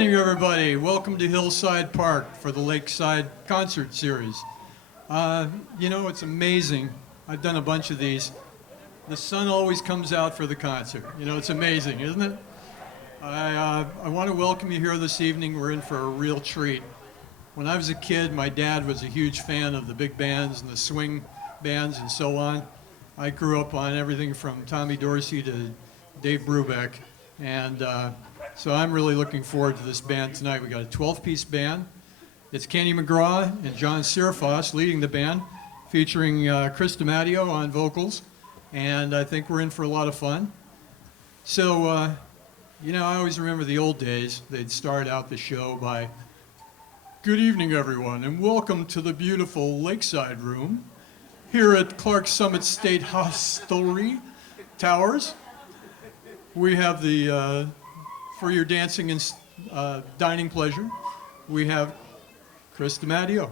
evening, everybody. Welcome to Hillside Park for the Lakeside concert series. It's amazing. I've done a bunch of these. The sun always comes out for the concert. It's amazing, isn't it? I want to welcome you here this evening. We're in for a real treat. When I was a kid, my dad was a huge fan of the big bands and the swing bands and so on. I grew up on everything from Tommy Dorsey to Dave Brubeck, and so I'm really looking forward to this band tonight. We got a 12-piece band. It's Kenny McGraw and John Sirfoss leading the band, featuring Chris DiMatteo on vocals, and I think we're in for a lot of fun. So, I always remember the old days. They'd start out the show by, "Good evening, everyone, and welcome to the beautiful Lakeside Room here at Clark Summit State Hostelry Towers. We have for your dancing and dining pleasure, we have Chris DiMatteo."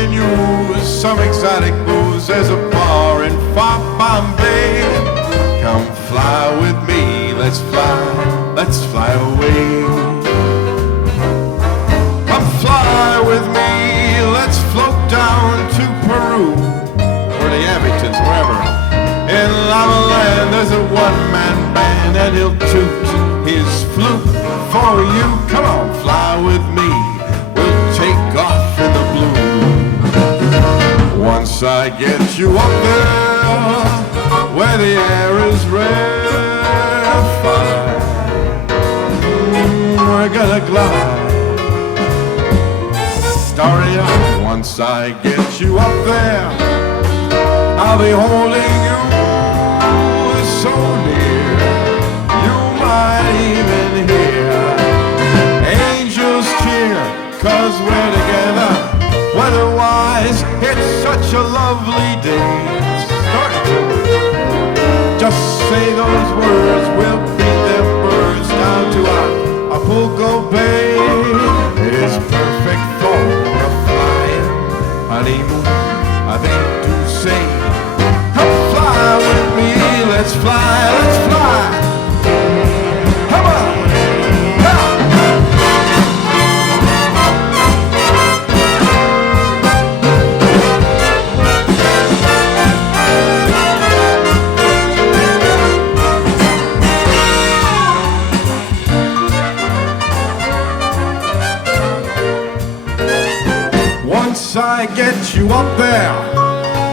and use some exotic booze. There's a bar in far Bombay. Come fly with me, let's fly away. Come fly with me, let's float down to Peru, or the Abingtons, wherever. In Lava Land there's a one-man band, and he'll toot his flute for you. Come on, fly with me, we'll take off in the blue. Once I get you up there, where the air is rarefied, we're gonna glide, starry eyed. Once I get you up there, I'll be holding you so near, you might even hear angels cheer, 'cause we're together. Weather-wise, it's such a lovely day. Start to just say those words, we'll beat them birds down to Acapulco Bay. It is perfect for a flying honeymoon, I think to say. Come fly with me, let's fly, let's fly. Come on, come. Once I get you up there,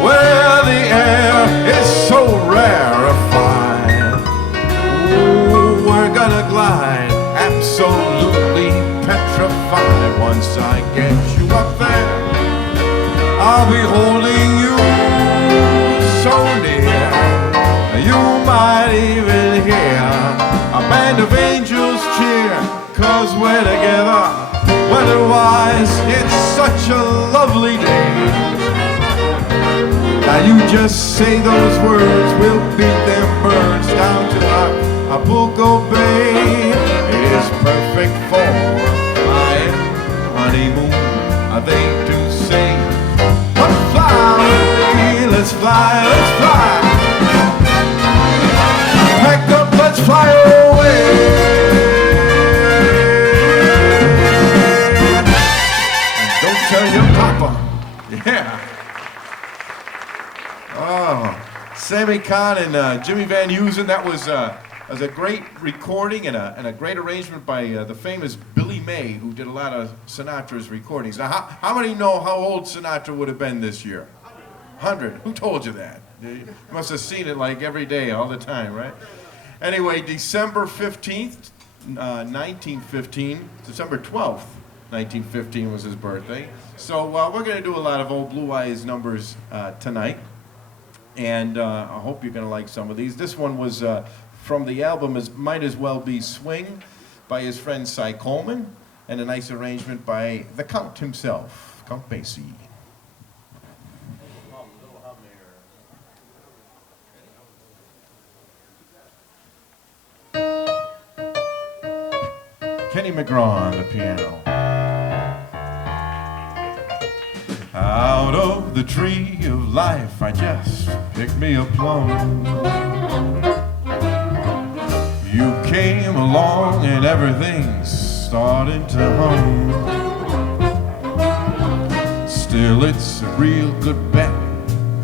where the air is so rarefied, ooh, we're gonna glide, absolutely petrified. Once I get you up there, I'll be holding you so near, you might even hear a band of angels cheer, 'cause we're together. Weather-wise, it's such a lovely day. Now you just say those words, we'll beat them birds down to Acapulco Bay. It is perfect for a flying honeymoon, I think to say. Come fly with me, let's fly, let's fly. Pack up, let's fly away. Don't tell your papa. Yeah. Oh, Sammy Kahn and Jimmy Van Heusen. That was a great recording and a great arrangement by the famous Billy May, who did a lot of Sinatra's recordings. Now, how many know how old Sinatra would have been this year? 100. Who told you that? You must have seen it like every day, all the time, right? Anyway, December 15th, 1915, December 12th, 1915 was his birthday. So we're going to do a lot of old Blue Eyes numbers tonight. And I hope you're going to like some of these. This one was from the album Might As Well Be Swing by his friend Cy Coleman, and a nice arrangement by the Count himself, Count Basie. Kenny McGraw on the piano. Out of the tree of life I just picked me a plum. You came along and everything's starting to hum. Still it's a real good bet,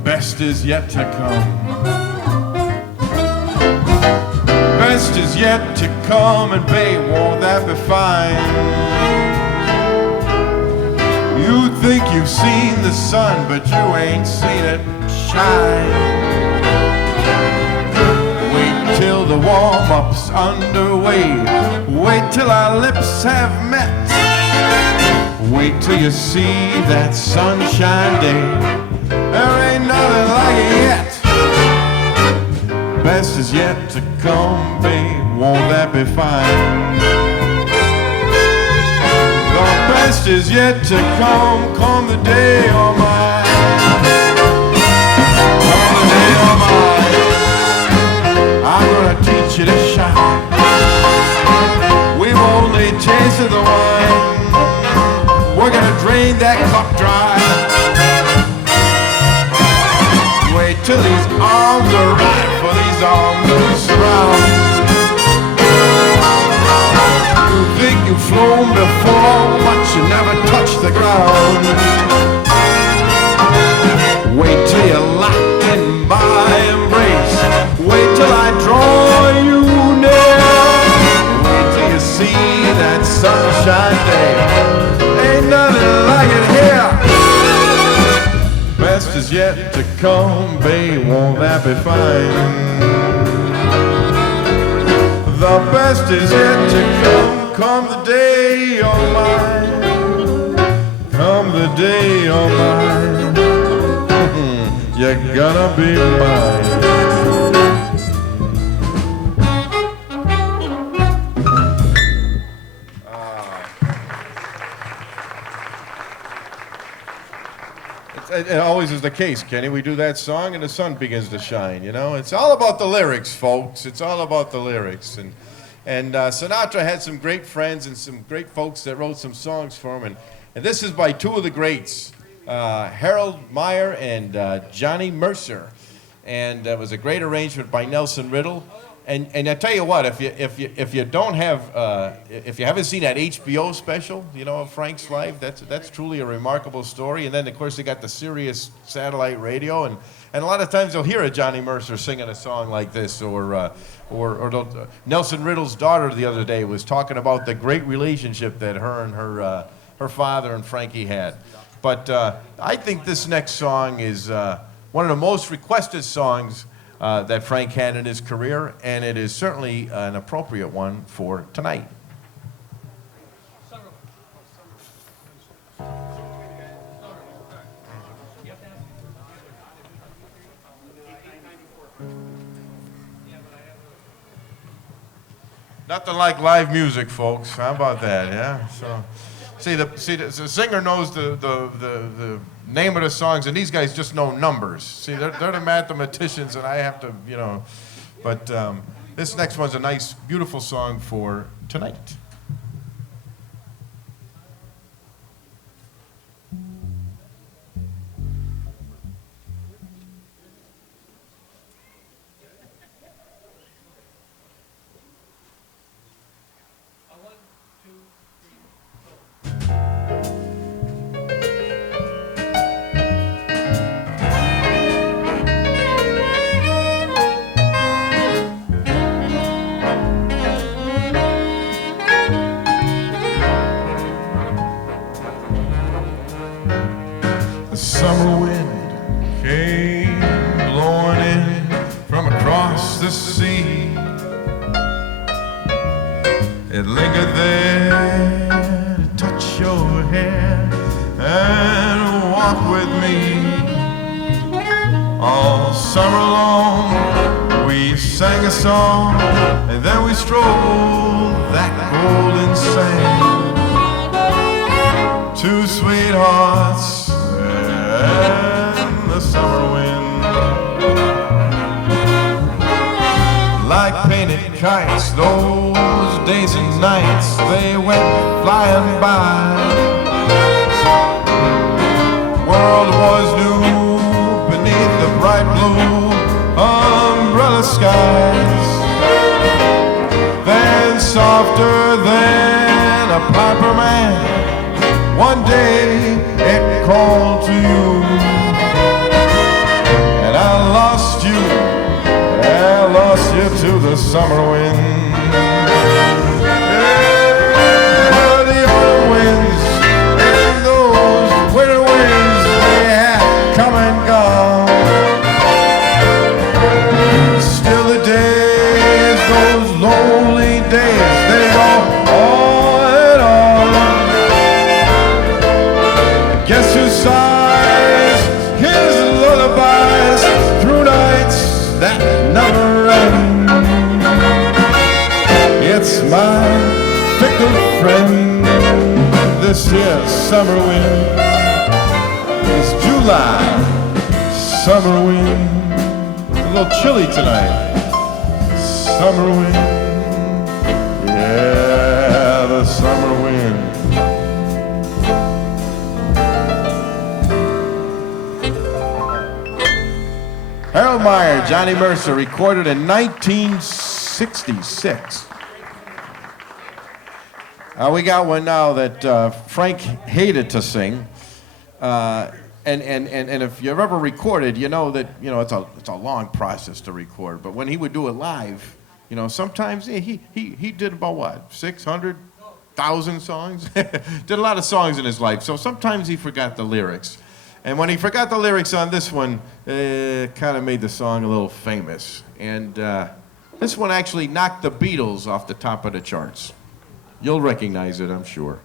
best is yet to come. Best is yet to come, and babe, won't that be fine? You think you've seen the sun, but you ain't seen it shine. Wait till the warm-up's underway. Wait till our lips have met. Wait till you see that sunshine day. There ain't nothing like it yet. Best is yet to come, babe, won't that be fine? The best is yet to come, come the day of mine. Come the day of mine. I'm gonna teach you to shine. We've only tasted the wine. We're gonna drain that cup dry. till these arms are right for these arms to surround. You think you've flown before, but you never touched the ground. Wait till you're locked in my embrace. Wait till I draw you near. Wait till you see that sunshine day. Ain't nothing like it here. Best is yet to come, babe, won't that be fine? The best is yet to come the day you're mine. Come the day you're mine. You're gonna be mine. It always is the case, Kenny. We do that song and the sun begins to shine, you know? It's all about the lyrics, folks. It's all about the lyrics. And Sinatra had some great friends and some great folks that wrote some songs for him. And this is by two of the greats, Harold Meyer and Johnny Mercer. And it was a great arrangement by Nelson Riddle. And I tell you what, if you don't have if you haven't seen that HBO special, you know, of Frank's life, that's truly a remarkable story. And then of course they got the Sirius satellite radio, and a lot of times you'll hear a Johnny Mercer singing a song like this, or Nelson Riddle's daughter the other day was talking about the great relationship that her and her father and Frankie had. But I think this next song is one of the most requested songs that Frank had in his career, and it is certainly an appropriate one for tonight. Nothing like live music, folks. How about that? Yeah. So, the singer knows the name of the songs, and these guys just know numbers. See, they're the mathematicians, and I have to, you know. But this next one's a nice, beautiful song for tonight. The summer wind came blowing in from across the sea. It lingered there to touch your hair and walk with me. All summer long we sang a song, and then we strolled that golden sand. Two sweethearts and the summer wind, like painted kites, those days and nights, they went flying by. World was new beneath the bright blue umbrella skies. Then softer than a piper man, one day it called to you, and I lost you to the summer wind. Yeah, the autumn winds and those winter winds, they had come and gone. Still the days, those lonely days, they go on and on. Guess who sighs his lullabies through nights that never end? It's my fickle friend, this here summer wind. It's July, summer wind. It's a little chilly tonight. Summer wind, yeah, the summer wind. Meyer, Johnny Mercer, recorded in 1966. We got one now that Frank hated to sing. And if you've ever recorded, you know that it's a long process to record. But when he would do it live, sometimes he did about what, 600,000 songs? Did a lot of songs in his life. So sometimes he forgot the lyrics. And when he forgot the lyrics on this one, it kind of made the song a little famous. And this one actually knocked the Beatles off the top of the charts. You'll recognize it, I'm sure.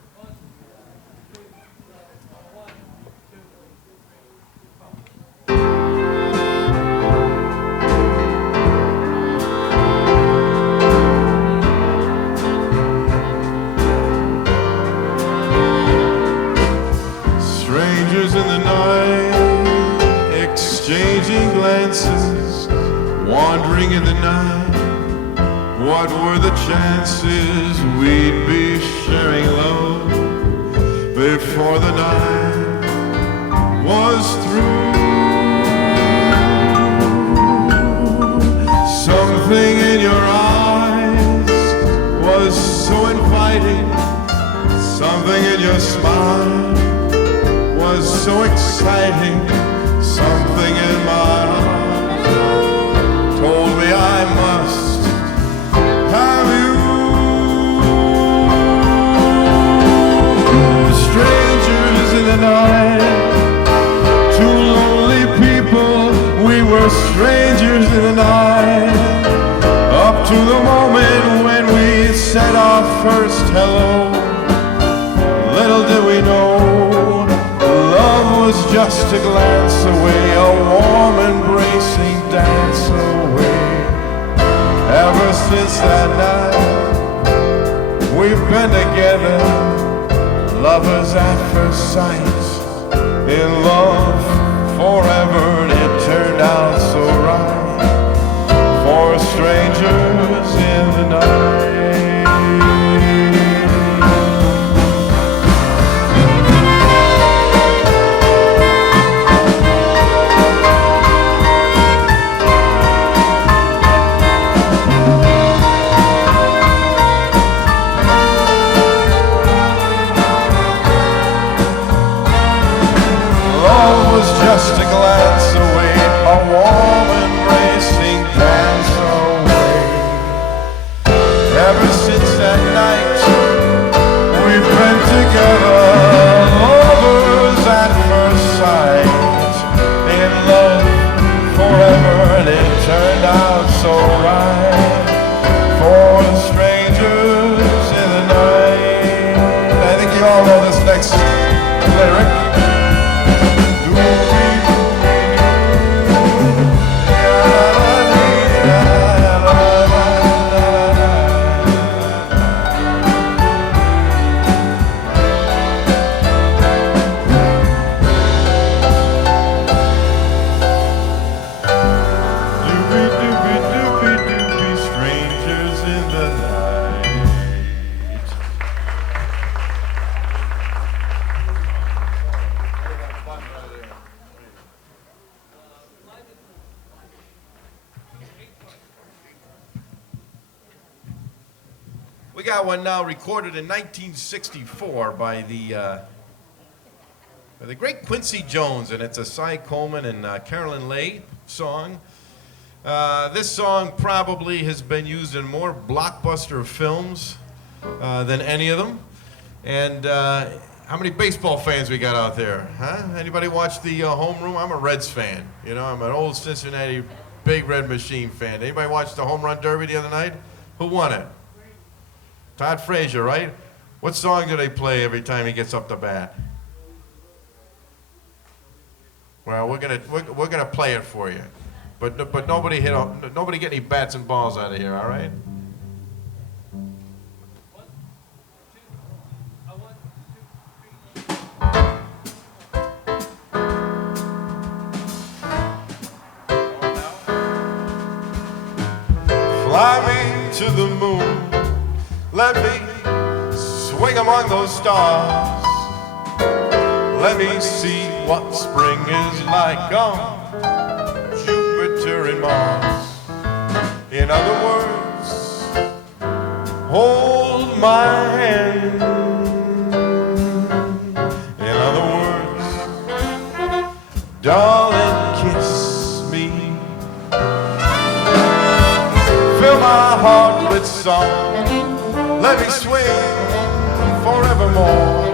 Strangers in the night, exchanging glances, wandering in the night. What were the chances we'd be sharing love before the night was through? Something in your eyes was so inviting, something in your smile was so exciting, something in my heart told me I must have you. Strangers in the night, two lonely people, we were strangers in the night, up to the moment when we said our first hello. Little did we know, love was just a glance away, a warm embracing dance away. Ever since that night, we've been together, lovers at first sight, in love forever, and it turned out so right, for strangers in the night. Just a glance away, a warm embracing dance away. Ever since that night, we've been together, lovers at first sight, in love forever, and it turned out so right, for strangers in the night. I think you all know this next lyric. We got one now recorded in 1964 by the great Quincy Jones, and it's a Cy Coleman and Carolyn Leigh song. This song probably has been used in more blockbuster films than any of them. And how many baseball fans we got out there? Huh? Anybody watch the homeroom? I'm a Reds fan. I'm an old Cincinnati Big Red Machine fan. Anybody watch the home run derby the other night? Who won it? Todd Frazier, right? What song do they play every time he gets up to bat? Well, we're gonna play it for you, but nobody nobody get any bats and balls out of here, all right? Fly me to the moon, let me swing among those stars. Let me see what spring is like on Jupiter and Mars. In other words, hold my hand. In other words, darling, kiss me. Fill my heart with song. Let me swing forevermore.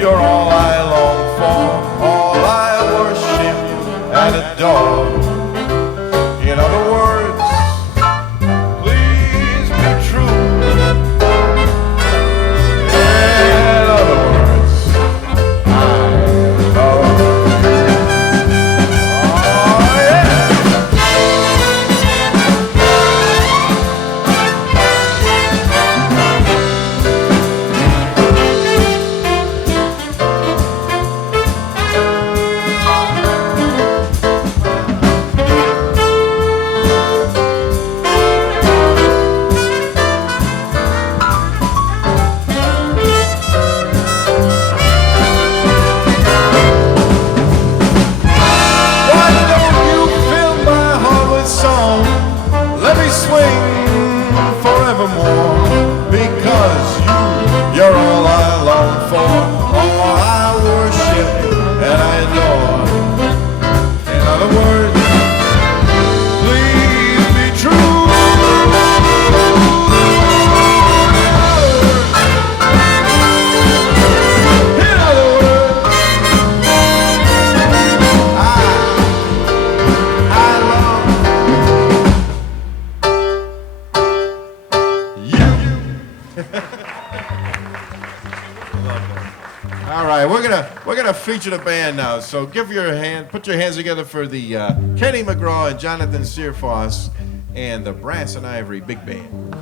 You're all I long for, all I worship and adore. In other words, please be true. In other words, I love you. Oh, yeah. You're all I long for, all I worship and I adore. In other words, please be true. In other words, I love you. All right, we're gonna feature the band now. So put your hands together for the Kenny McGraw and Jonathan Searfoss and the Brass and Ivory Big Band.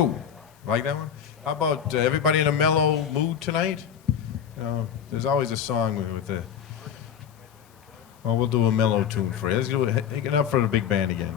Oh, like that one? How about everybody in a mellow mood tonight? You know, there's always a song with the. Well, we'll do a mellow tune for you. Let's do it. Take it up for the big band again.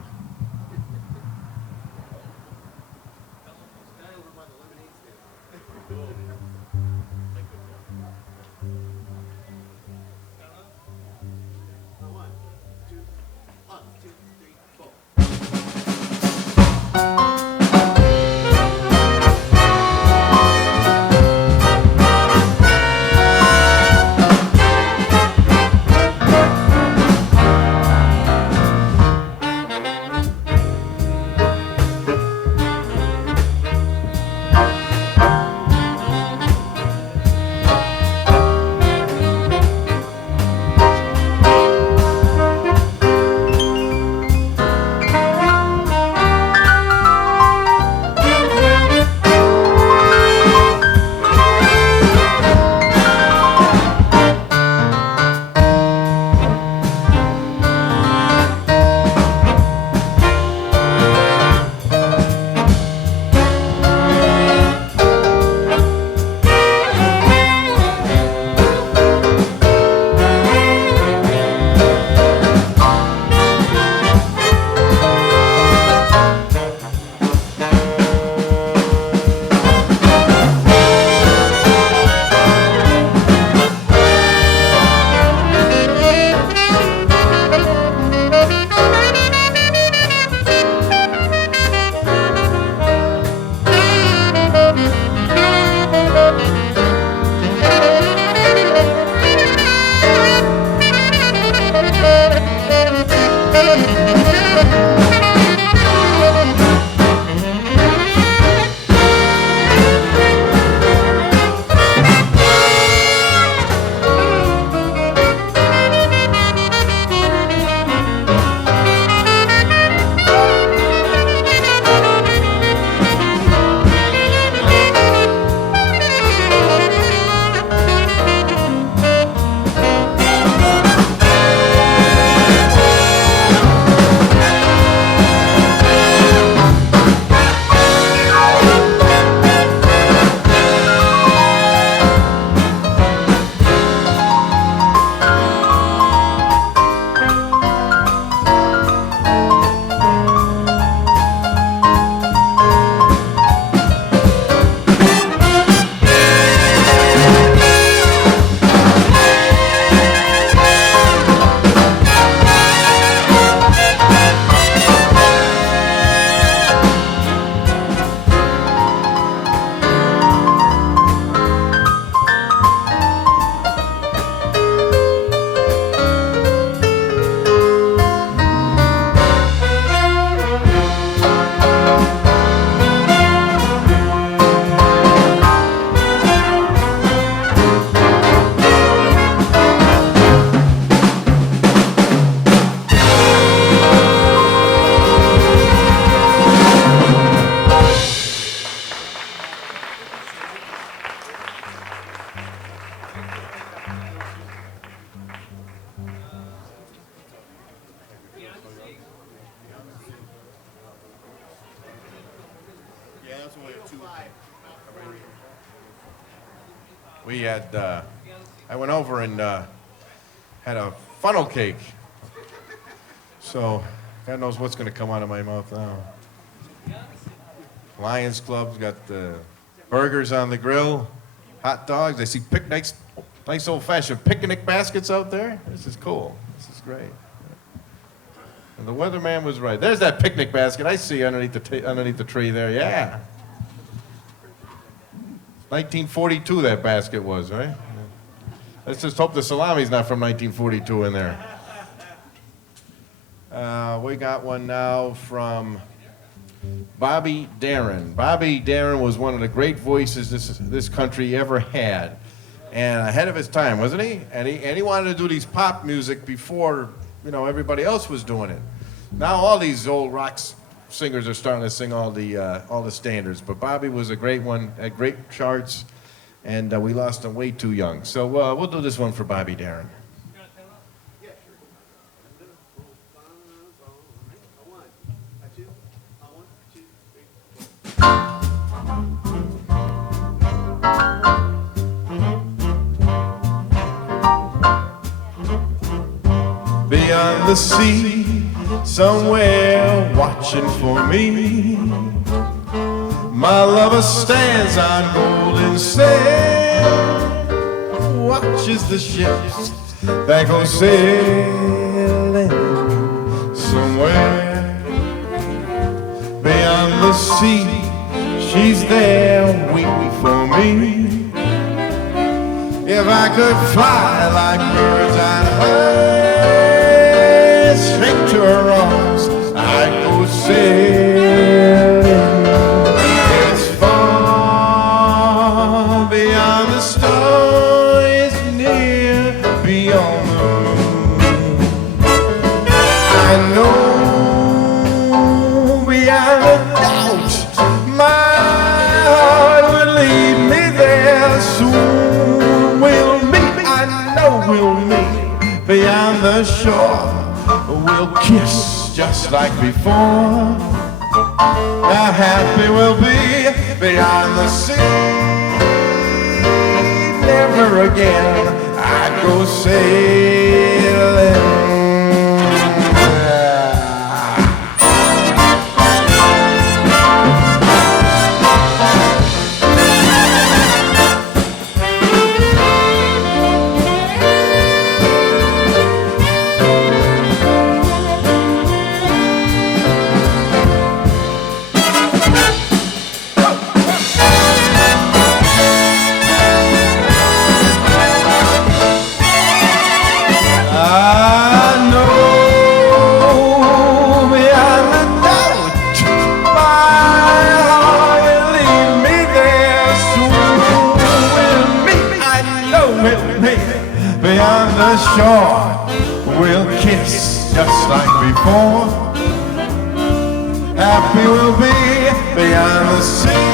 We had, I went over and had a funnel cake. So, God knows what's going to come out of my mouth now. Lions Club's got the burgers on the grill, hot dogs. I see picnics, nice old-fashioned picnic baskets out there. This is cool. This is great. And the weatherman was right. There's that picnic basket I see underneath the tree there. Yeah. 1942 that basket was, right? Yeah. Let's just hope the salami's not from 1942 in there. We got one now from Bobby Darin. Bobby Darin was one of the great voices this country ever had, and ahead of his time, wasn't he? And he wanted to do these pop music before everybody else was doing it. Now all these old rock singers are starting to sing all the standards, but Bobby was a great one, had great charts, and we lost him way too young. So we'll do this one for Bobby Darin. the sea, somewhere watching for me. My lover stands on golden sand, watches the ships that go sailing somewhere beyond the sea. She's there waiting for me. If I could fly like birds I'd fly straight to her arms, I'd go sailing. It's far beyond the stars, it's near beyond the moon. I know beyond a doubt my heart will lead me there soon. We'll meet, I know we'll meet beyond the shore. We'll kiss just like before. How happy we'll be beyond the sea. Never again I'd go sailing. Beyond the shore, we'll kiss just like before. Happy we'll be beyond the sea.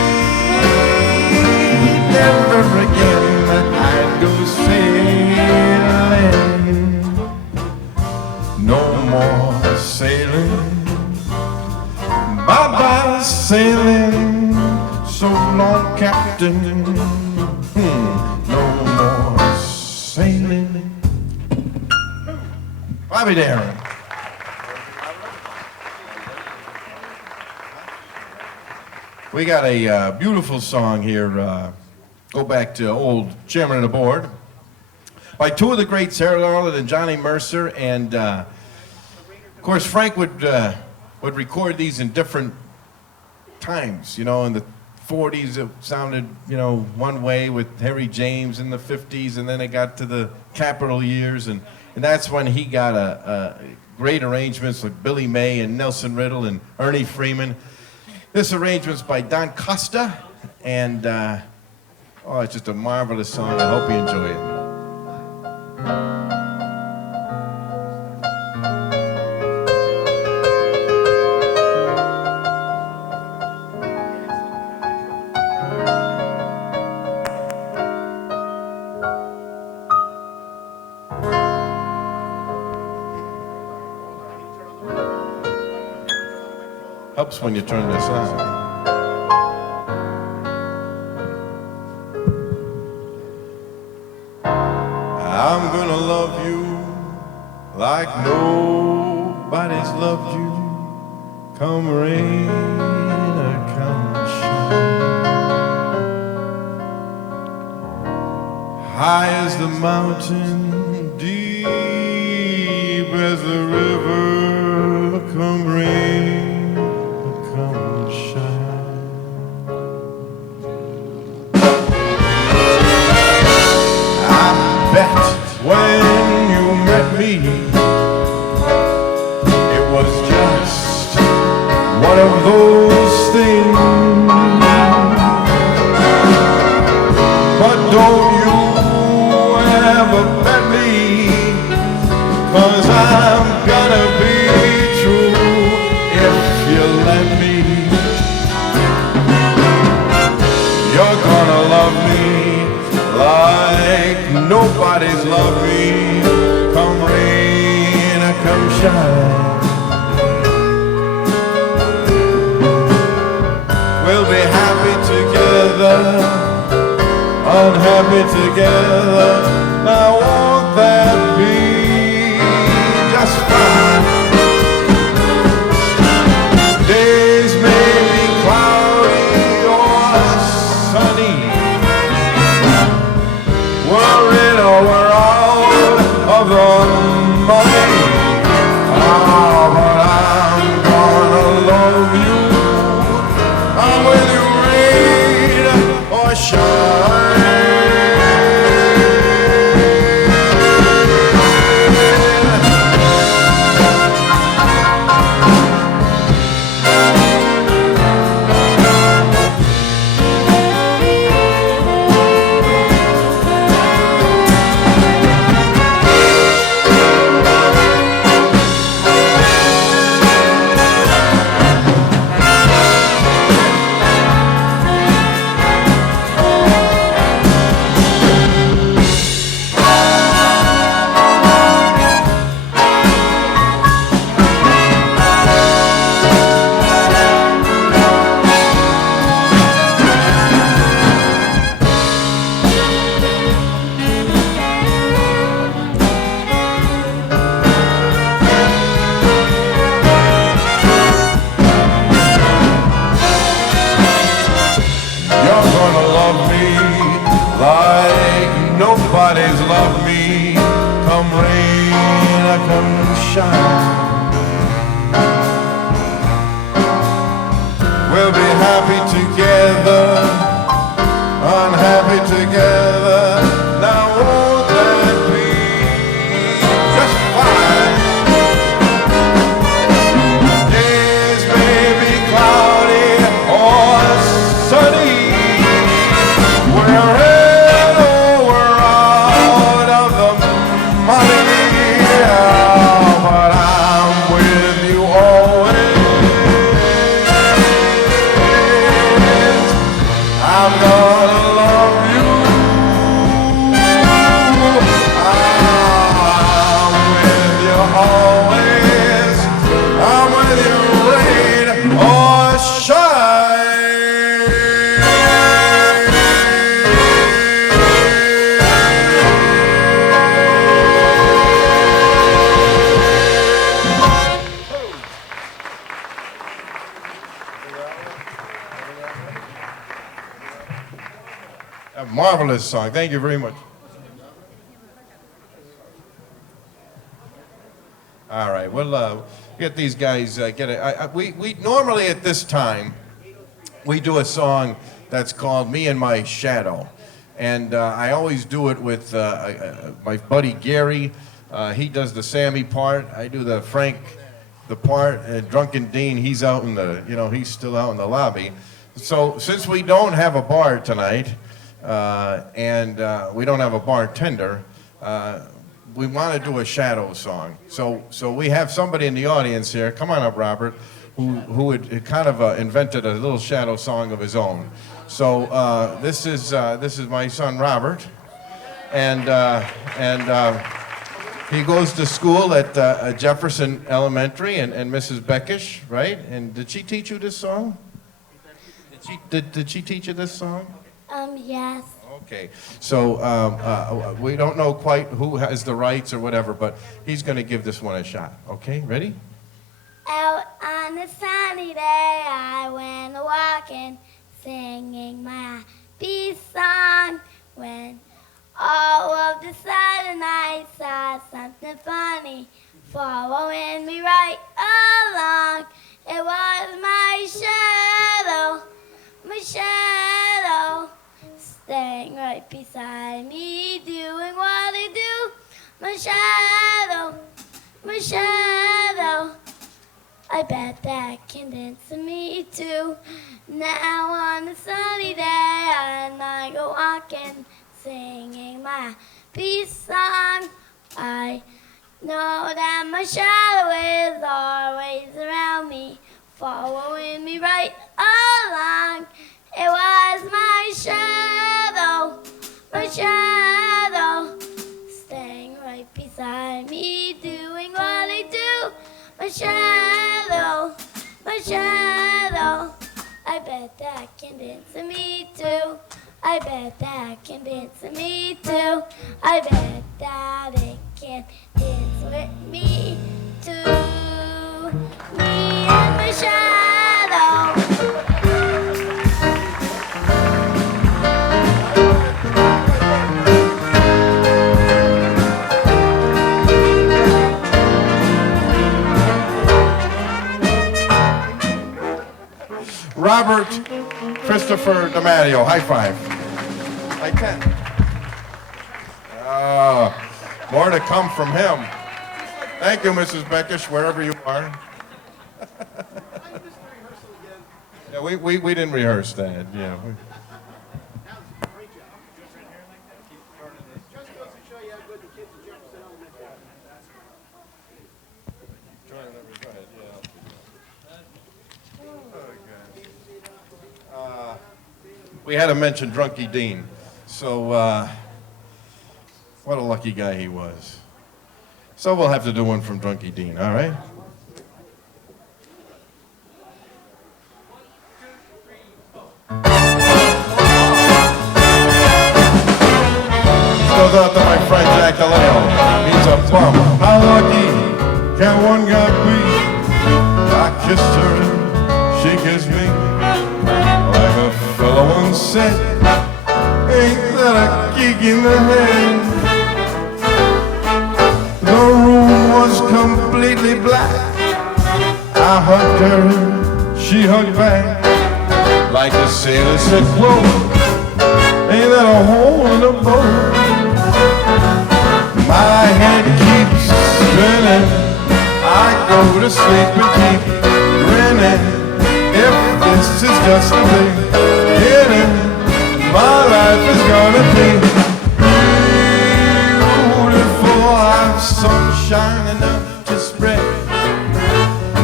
Never again I'd go sailing. No more sailing. Bye-bye sailing. So long, Captain. No more sailing. Bobby Darin. We got a beautiful song here. Go back to old Chairman of the Board by two of the greats, Harold Arlen and Johnny Mercer, and of course Frank would record these in different times. You know, in the 40s it sounded, you know, one way with Harry James, in the 50s, and then it got to the Capitol years, and that's when he got a great arrangements with Billy May and Nelson Riddle and Ernie Freeman. This arrangement's by Don Costa, and oh, it's just a marvelous song. I hope you enjoy it. Helps when you turn this on. I'm gonna love you like nobody's loved you. Come rain or come shine. High as the mountain, deep as the river. Come rain. When you met me, it was just one of those things. But don't you ever bet me, 'cause I'm gonna be true if you let me. You're gonna love me like nobody's loved me. Come rain or come shine, we'll be happy together, unhappy together. Now won't that be just fine? shine. We'll be happy together, unhappy together. Now won't that be just fine? Days may be cloudy or sunny. We're in or we're out of the money, but I'm with you always. I'm gonna love you. I'm with you always. I'm with you, rain or A marvelous song. Thank you very much. All right, we'll get these guys. Get it. We normally at this time we do a song that's called "Me and My Shadow," and I always do it with my buddy Gary. He does the Sammy part. I do the Frank, the part. And Drunken Dean, he's out in the, he's still out in the lobby. So since we don't have a bar tonight, and we don't have a bartender, we want to do a shadow song. So we have somebody in the audience here. Come on up, Robert, who had kind of invented a little shadow song of his own. So this is my son Robert, and he goes to school at Jefferson Elementary, and Mrs. Beckish, right? And did she teach you this song? Did she teach you this song? Yes. Okay, so we don't know quite who has the rights or whatever, but he's going to give this one a shot. Okay, ready? Out on a sunny day, I went walking, singing my peace song. When all of a sudden I saw something funny following me right along. It was my shadow, staying right beside me, doing what I do. My shadow, I bet that can dance to me too. Now on a sunny day, I go walking, singing my peace song. I know that my shadow is always around me, following me right along. It was my shadow, staying right beside me, doing what I do. My shadow, I bet that can dance to me too. I bet that can dance to me too. I bet that it can dance with me too. Me and my shadow. Robert Christopher DiMatteo, high five. I can. More to come from him. Thank you, Mrs. Beckish, wherever you are. Yeah, we didn't rehearse that. Yeah. We had to mention Drunky Dean. So, what a lucky guy he was. So we'll have to do one from Drunky Dean, all right? Goes out to my friend Jack DeLeo. He's a bum. How lucky can one guy be? I kissed her, she kissed me. Like a fellow once said, ain't that a kick in the head? The room was complete. completely black. I hugged her, she hugged back. Like the sailor said, whoa, ain't that a hole in the boat? My head keeps spinning, I go to sleep and keep grinning. If this is just a beginning, my life is gonna be beautiful. I've sunshine enough to spread.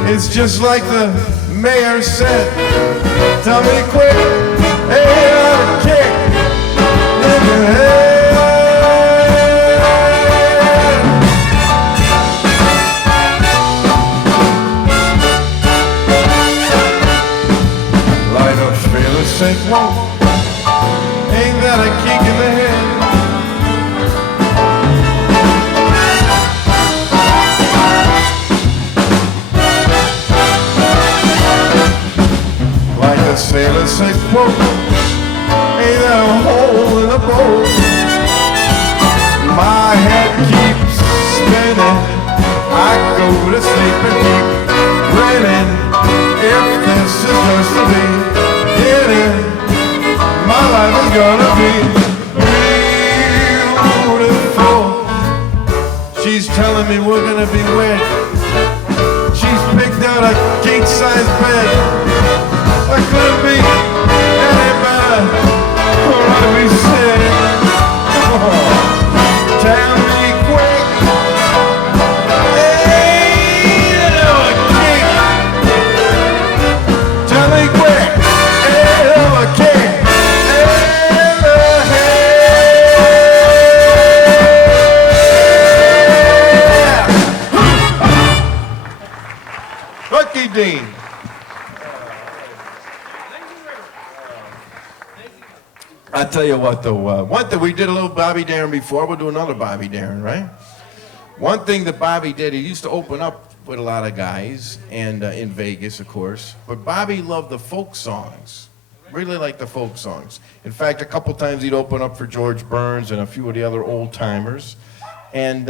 It's just like the mayor said. Tell me quick, hey, I'm a kick in your head. Light up, trailer, sink, whoa. Ain't that a kick in the head? Like a sailor say, quote, ain't that a hole in the boat? My head keeps spinning, I go to sleep and keep grinning. If this is just the beginning, my life is gonna be beautiful. She's telling me we're gonna be wed. She's picked out a king-size bed. I couldn't be any better. What do we say? Tell me quick. Ain't it a king? Tell me quick. Ain't it a king? In the head. Lucky Dean. I tell you what, though, one thing we did a little Bobby Darin before. We'll do another Bobby Darin, right? One thing that Bobby did, he used to open up with a lot of guys, and in Vegas, of course. But Bobby loved the folk songs, really liked the folk songs. In fact, a couple times he'd open up for George Burns and a few of the other old timers, and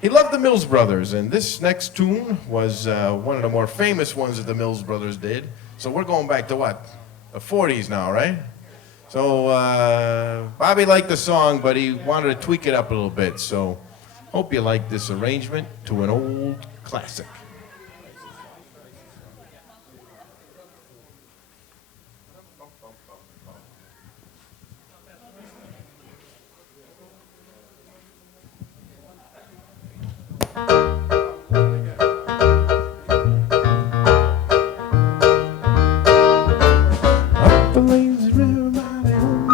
he loved the Mills Brothers. And this next tune was one of the more famous ones that the Mills Brothers did. So we're going back to what? The 40s now, right? So Bobby liked the song, but he wanted to tweak it up a little bit. So hope you like this arrangement to an old classic. Up the lazy river by the old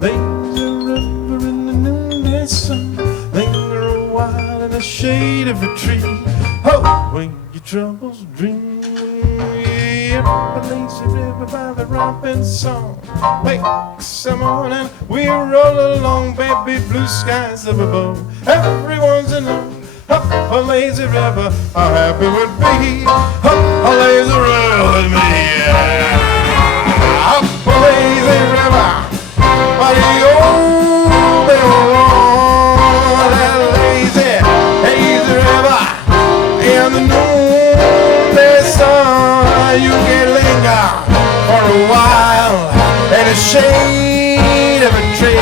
lazy river in the noonday sun. Linger a while in the shade of a tree. Oh, when your troubles dream. Up the lazy river by the romping song. Wakes the morning, we roll along, baby, blue skies up above. Everyone's in love. Up a lazy river, how happy would be. Up a lazy river with me. Up a lazy river, by the old that lazy river. In the noonday sun, you can linger for a while in the shade of a tree.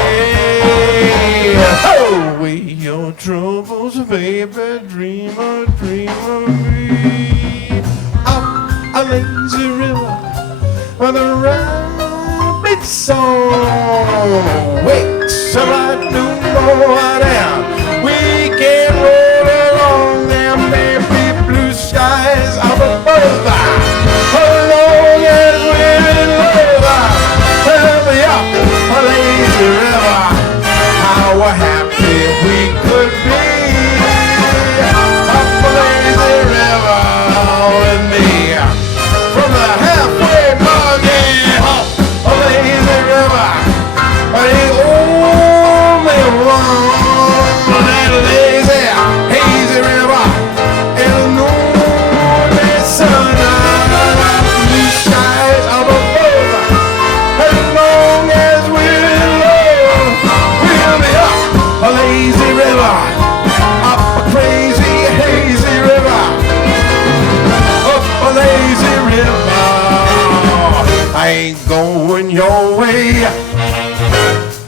Oh, we your troubles, baby, dream of me. Up a lazy river, where the rabbit song wakes up at noon going down. We can roll along them baby blue skies up above. As long as we're in love, help me up a lazy river. How happy we could be. Up a lazy river with me. From the halfway mark, up a lazy river. The only one bow. I ain't going your way.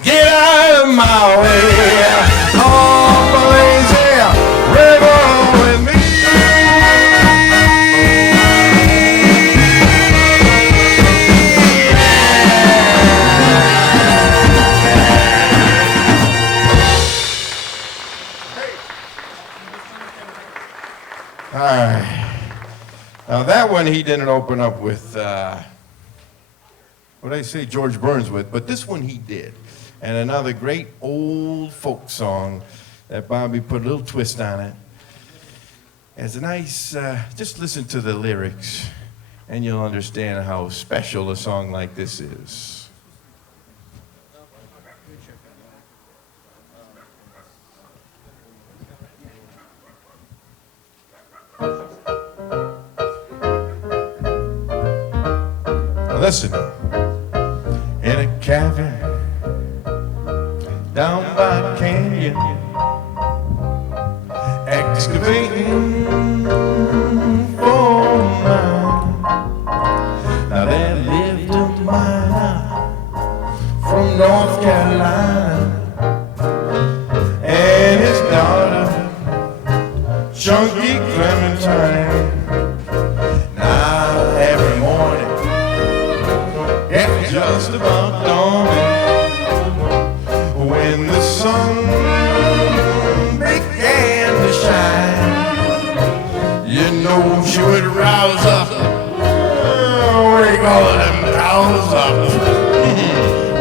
Get out of my way. On the lazy river with me. All right. Now that one he didn't open up with, what did I say George Burns with, but this one he did. And another great old folk song that Bobby put a little twist on it. It's a nice, just listen to the lyrics and you'll understand how special a song like this is. Listen, in a cabin down by canyon, excavating for mine. Now there lived a miner from North Carolina, and his daughter, Chunky Clementine. Now every morning, just about dawn, when the sun began to shine, you know she would rouse up, wake all them cows up,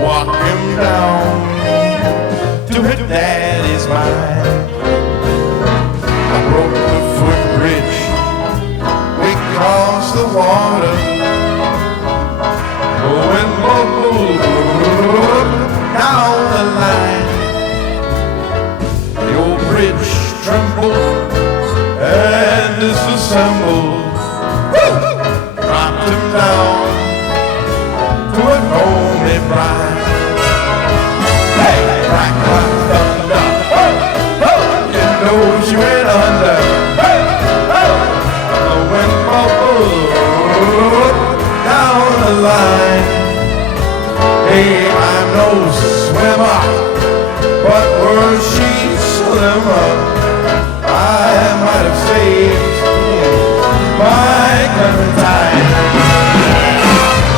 walk him down to her daddy's mine. I broke the footbridge, we crossed the water, going down the line. The old bridge trembled and disassembled, dropped him down to a lonely bride. Hey, crack, crack, thunder, you know she went under. The wind bubbled down the line. Hey, I'm no swimmer, but were she slimmer, I might have saved my Clementine.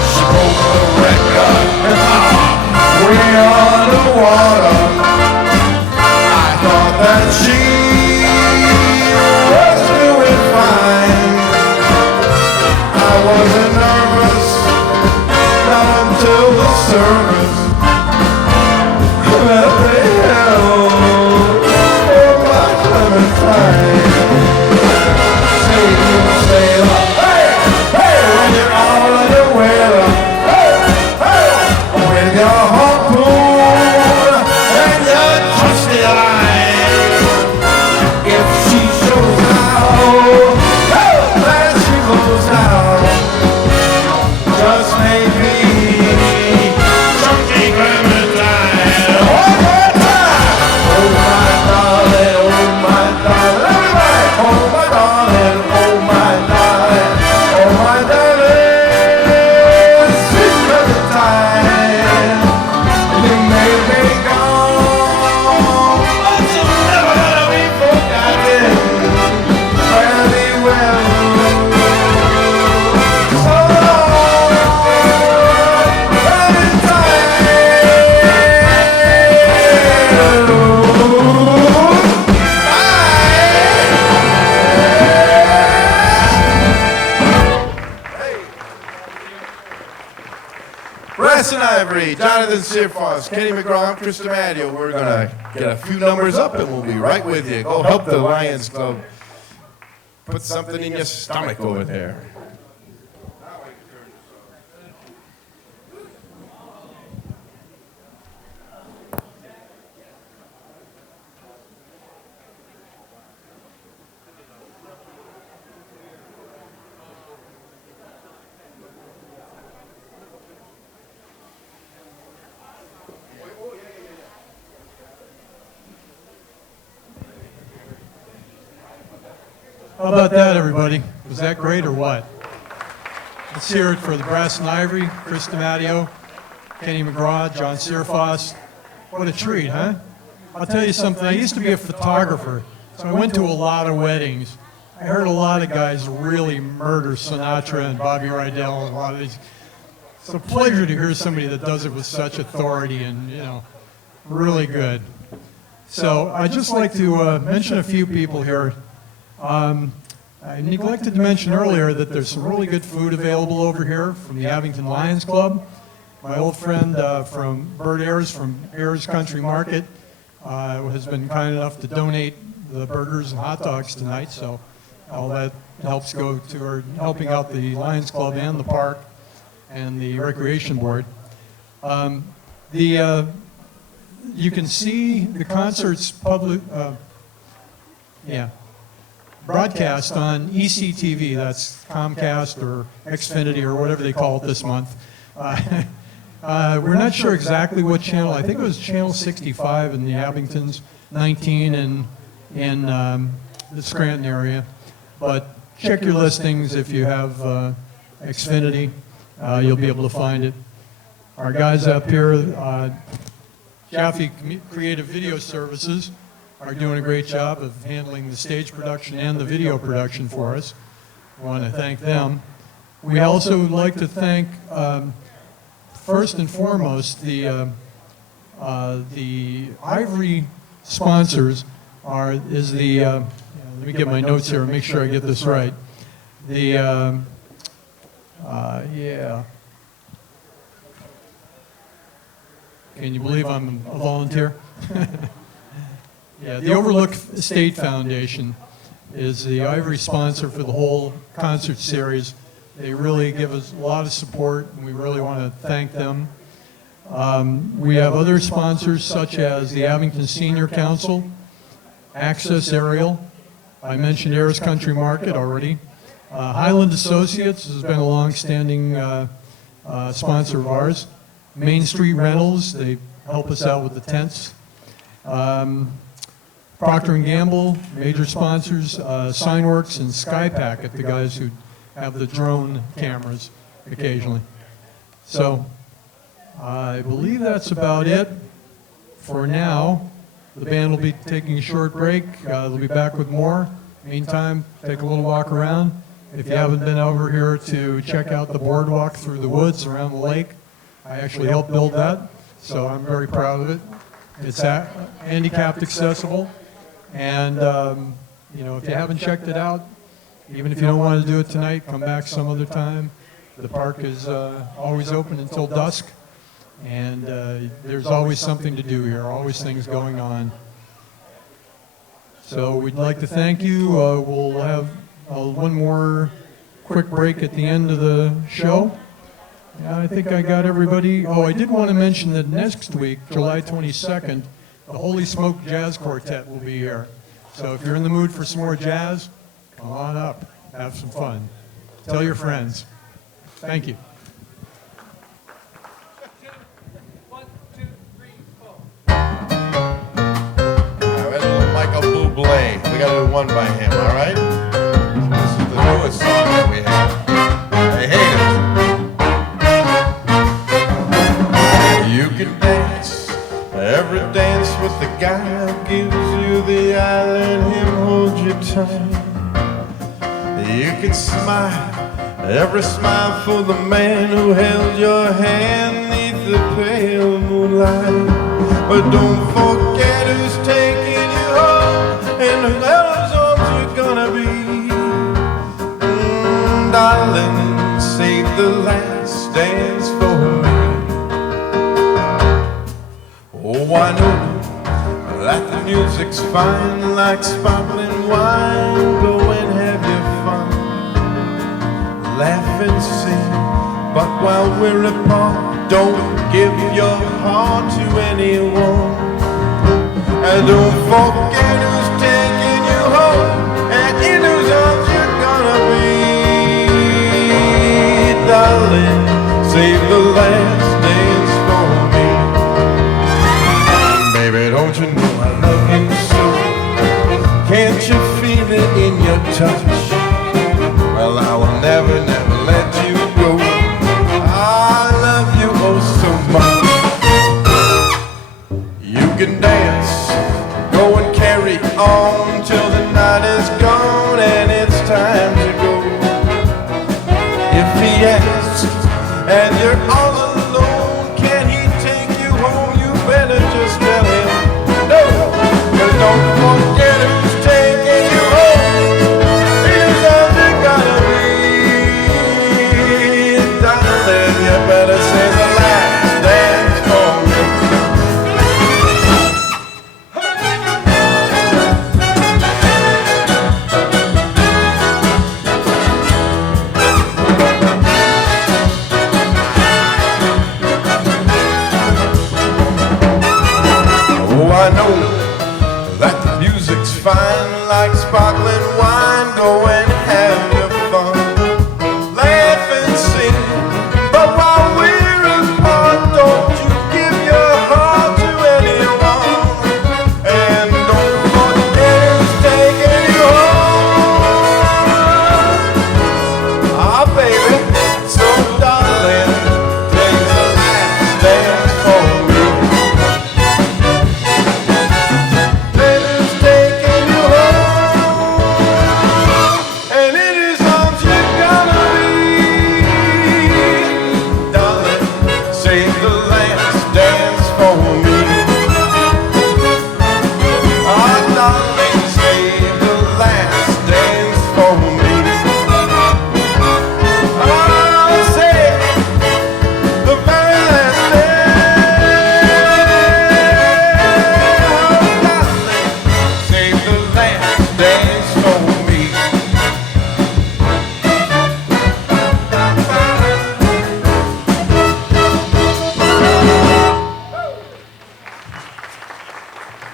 She broke the record way underwater. I thought that she was doing fine. I wasn't nervous, not until the service. What the hell? Oh, my Clementine. Sailor, hey, hey, when you're all under weather, hey, hey, with your harpoon and your trusty line. If she shows how, hey, that she goes out, just maybe. Jonathan Sirfoss, Kenny McGraw, Chris DiMaggio. We're going to get a few numbers up and we'll be right with you. Go help the Lions Club. Put something in your stomach over there. How about that, everybody? Was that great or what? Let's hear it for the Brass and Ivory, Chris DiMatteo, Kenny McGraw, John Searfoss. What a treat, huh? I'll tell you something. I used to be a photographer, so I went to a lot of weddings. I heard a lot of guys really murder Sinatra and Bobby Rydell and a lot of these. It's a pleasure to hear somebody that does it with such authority and, you know, really good. So I'd just like to mention a few people here. I neglected to mention earlier that there's some really good food available over here from the Abington Lions Club. My old friend from Bert Ayers from Ayers Country Market has been kind enough to donate the burgers and hot dogs tonight, so all that helps go to her helping out the Lions Club and the park and the Recreation Board. You can see the concerts broadcast on ECTV, that's Comcast or Xfinity or whatever they call it this month. We're not sure exactly what channel. I think it was channel 65 in the Abingtons, 19 in the Scranton area. But check your listings if you have Xfinity. You'll be able to find it. Our guys up here, Jaffe Creative Video Services, are doing a great job of handling the stage production and the video production for us. I want to thank them. We also would like to thank, first and foremost, the Ivory sponsors let me get my notes here and make sure I get this right. Can you believe I'm a volunteer? Yeah, the Overlook Estate Foundation is the Ivory sponsor for the whole concert series. They really give us a lot of support, and we really want to thank them. We have other sponsors such as the Abington Senior Council, Access Aerial, I mentioned Ayers Country Market already. Highland Associates has been a long-standing sponsor of ours. Main Street Rentals, they help us out with the tents. Procter & Gamble, major sponsors, Signworks and Sky Packet, the guys who have the drone cameras occasionally. So I believe that's about it for now. The band will be taking a short break. They'll be back with more. Meantime, take a little walk around. If you haven't been over here to check out the boardwalk through the woods around the lake, I actually helped build that, so I'm very proud of it. It's handicapped accessible. And, if you haven't checked it out, even if you don't want to do it tonight, come back some other time. The park is always open until dusk, and there's always something to do here, always things going on. So we'd like to thank you. We'll have one more quick break at the end of the show. Yeah, I think I got everybody. Oh, I did want to mention that next week, July 22nd, the Holy Smoke Jazz Quartet will be here. So if you're in the mood for some more jazz, come on up, have some fun. Tell your friends. Thank you. 1, 2, 3, 4. All right, a little Michael Bublé. We got to do one by him, all right? This is the newest song that we have. Hey, haters. You can dance, every dance with the guy who gives you the eye, let him hold you tight. You can smile, every smile for the man who held your hand neath the pale moonlight. But don't forget who's taking you home and whose arms you're gonna be. Darling, save the last dance for me. Oh, I know that the music's fine like sparkling wine. Go and have your fun, laugh and sing. But while we're apart, don't give your heart to anyone. And don't forget who's taking you home and in whose arms you're gonna be. Darling, save the last dance for me. Baby, don't you know I love you so? Can't you feel it in your touch? Well, I will never, never let you go. he asks, and you're all alone, can he take you home? You better just tell him no. 'Cause don't forget who's taking you home. He's only gonna be, darling. You better say the last dance for me. Oh, I know that the music's fine, like sparkling wine. Go and have your fun, laugh and sing. But while we're apart, don't you give your heart to anyone. And don't forget who's taking you home. Ah, baby, so darling, play the last dance for me. Baby's taking you home, and in his arms you're gonna be. Darling, save the last dance for me. Ah, darling, save the last dance for me. Oh, save the very last dance. Save the last dance for me.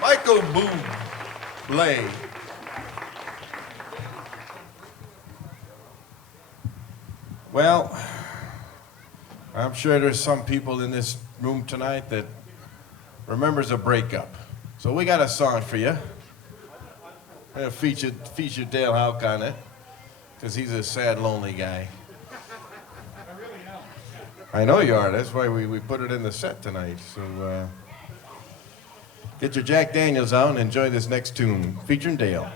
Michael Bublé. Well, I'm sure there's some people in this room tonight that remembers a breakup. So we got a song for you. Featured Dale Houck on it, because he's a sad, lonely guy. I know you are. That's why we put it in the set tonight. So get your Jack Daniels out and enjoy this next tune, featuring Dale.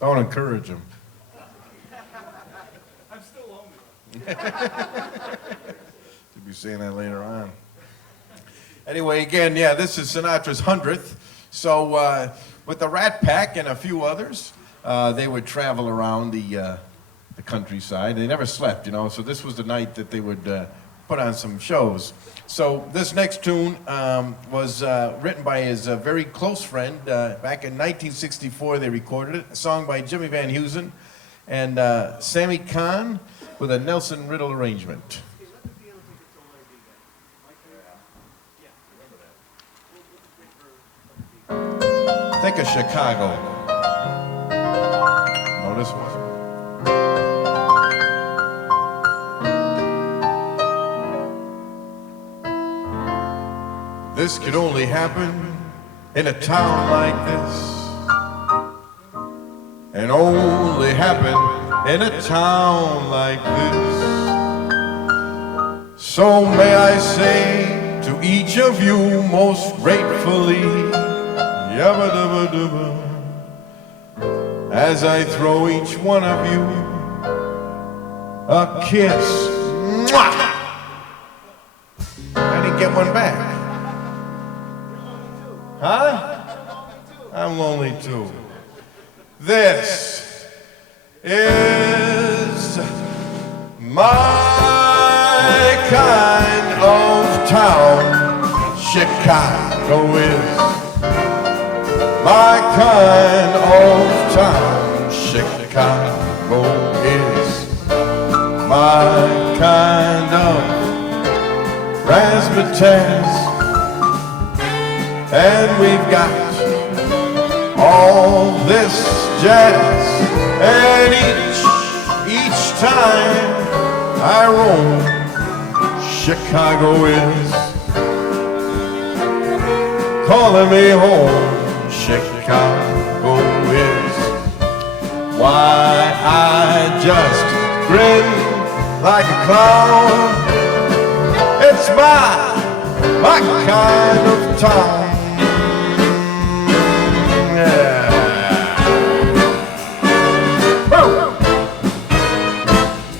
Don't encourage him. I'm still lonely. You'll be saying that later on. Anyway, again, yeah, this is Sinatra's 100th. So with the Rat Pack and a few others, they would travel around the countryside. They never slept, you know, so this was the night that they would put on some shows. So this next tune was written by his very close friend. Back in 1964, they recorded it. A song by Jimmy Van Heusen and Sammy Kahn with a Nelson Riddle arrangement. Think of Chicago. Know this one? This could only happen in a town like this, and only happen in a town like this. So may I say to each of you most gratefully, yabba-dabba-dabba, as I throw each one of you a kiss. Mwah! I didn't get one back. Huh? I'm lonely too. This is my kind of town. Chicago is my kind of town. Chicago is my kind of razzmatazz. And we've got all this jazz. And each time I roam, Chicago is calling me home. Chicago is why I just grin like a clown. It's my kind of town. Yeah. Woo.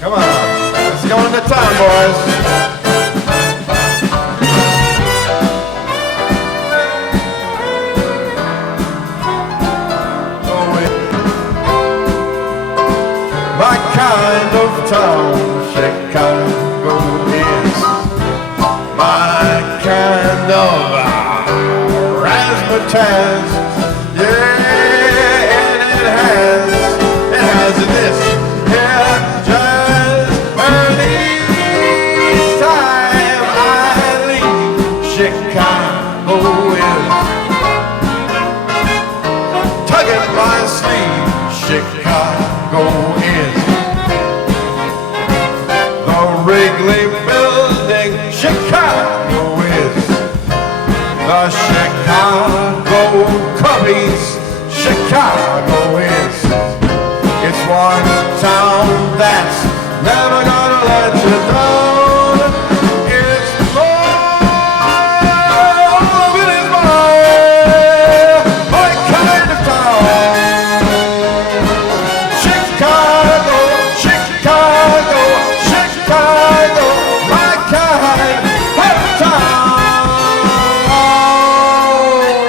Come on, let's go into town, boys. My kind of town, Chicago is my kind of razzmatazz. Yeah, and it has this here jazz. And each time I leave, Chicago is tugging my sleeve. Chicago is the Wrigley Building. Chicago is the Chicago Cubbies. Chicago is. It's one town that's never gonna let you down. It's love, it is my kind of town. Chicago, Chicago, Chicago, my kind of town.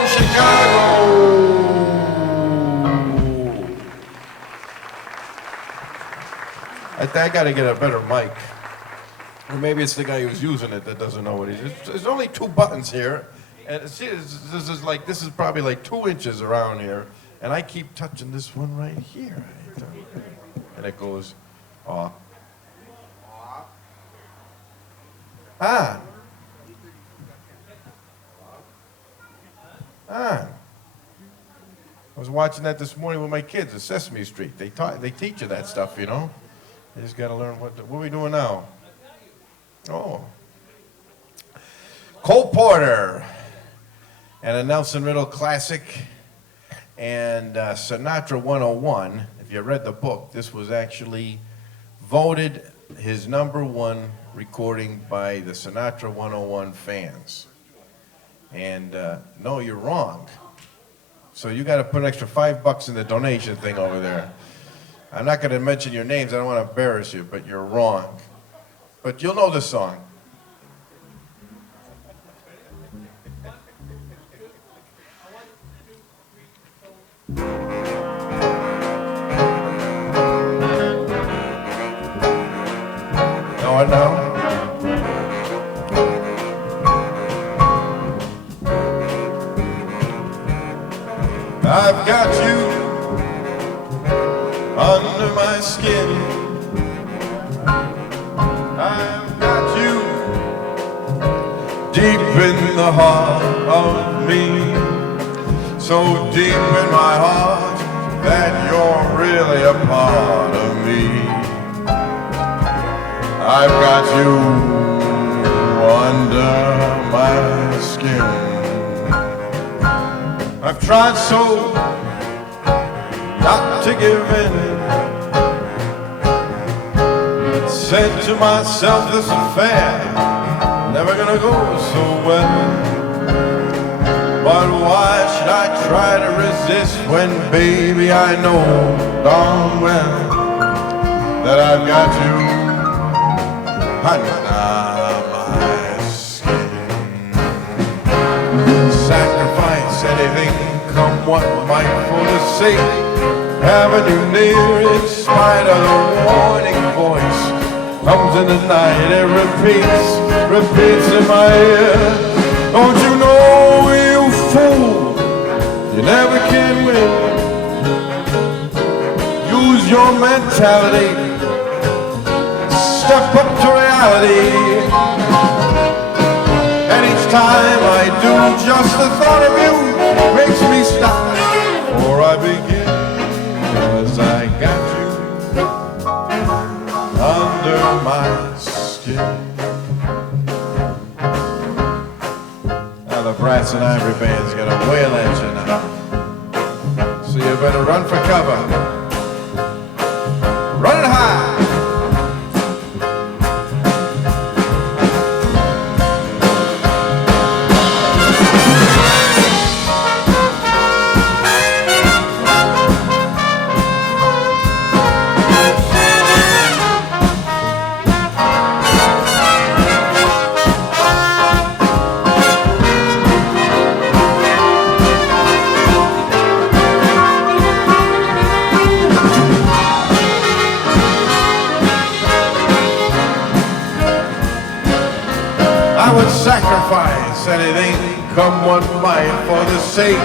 Chicago. I gotta get a better mic. Or maybe it's the guy who's using it that doesn't know what he's doing. There's only 2 buttons here. And see, this is probably like 2 inches around here. And I keep touching this one right here. And it goes off. On. On. I was watching that this morning with my kids at Sesame Street. They teach you that stuff, you know. You just got to learn what are we doing now? Oh. Cole Porter and a Nelson Riddle classic and Sinatra 101. If you read the book, this was actually voted his #1 recording by the Sinatra 101 fans. And no, you're wrong. So you got to put an extra $5 in the donation thing over there. I'm not going to mention your names. I don't want to embarrass you, but you're wrong. But you'll know the song. Know it now? I've got you under my skin. I've got you deep in the heart of me. So deep in my heart that you're really a part of me. I've got you under my skin. I've tried so not to give in. Said to myself, this affair never gonna go so well. But why should I try to resist when, baby, I know darn well that I've got you under my skin. Sacrifice anything, come what might, for the sake having you near. In spite of the warning voice comes in the night, it repeats in my ear. Don't you know, you fool, you never can win. Use your mentality, step up to reality. And each time I do, just the thought of you makes me stop before I begin. 'Cause I got you under my skin. Now the Brass and Ivory Band's gonna wail at you now. So you better run for cover. Run it high. I would sacrifice anything, come what might, for the sake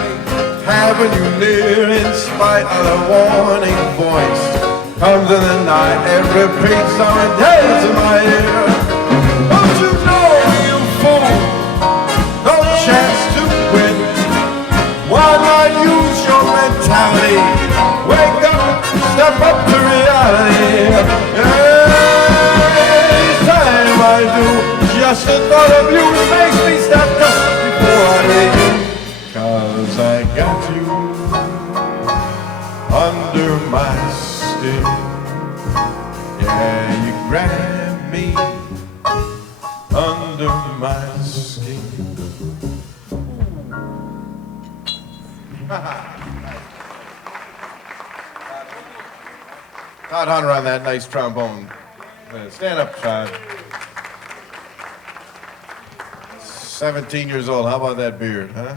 having you near. In spite of the warning voice comes in the night and repeats how it days in my ear. Don't you know, you fool, no chance to win. Why not use your mentality? Wake up, step up to reality. Each time I do, just the thought of you makes me stop just before I begin. 'Cause I got you under my skin. Yeah, you grab me under my skin. Todd Hunter on that nice trombone. Stand up, Todd. 17 years old. How about that beard, huh? Yeah.